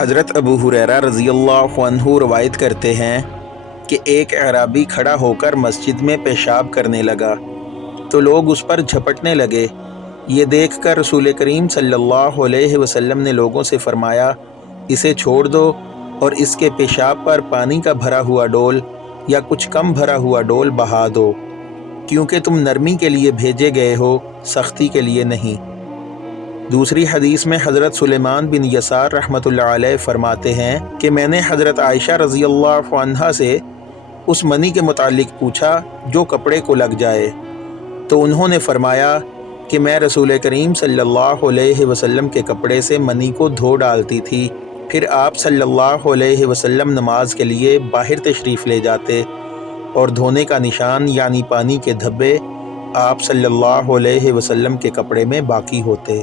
حضرت ابو ہریرہ رضی اللہ عنہ روایت کرتے ہیں کہ ایک اعرابی کھڑا ہو کر مسجد میں پیشاب کرنے لگا تو لوگ اس پر جھپٹنے لگے۔ یہ دیکھ کر رسول کریم صلی اللہ علیہ وسلم نے لوگوں سے فرمایا، اسے چھوڑ دو اور اس کے پیشاب پر پانی کا بھرا ہوا ڈول یا کچھ کم بھرا ہوا ڈول بہا دو، کیونکہ تم نرمی کے لیے بھیجے گئے ہو، سختی کے لیے نہیں۔ دوسری حدیث میں حضرت سلیمان بن یسار رحمۃ اللہ علیہ فرماتے ہیں کہ میں نے حضرت عائشہ رضی اللہ عنہا سے اس منی کے متعلق پوچھا جو کپڑے کو لگ جائے، تو انہوں نے فرمایا کہ میں رسول کریم صلی اللہ علیہ وسلم کے کپڑے سے منی کو دھو ڈالتی تھی، پھر آپ صلی اللہ علیہ وسلم نماز کے لیے باہر تشریف لے جاتے اور دھونے کا نشان یعنی پانی کے دھبے آپ صلی اللہ علیہ وسلم کے کپڑے میں باقی ہوتے۔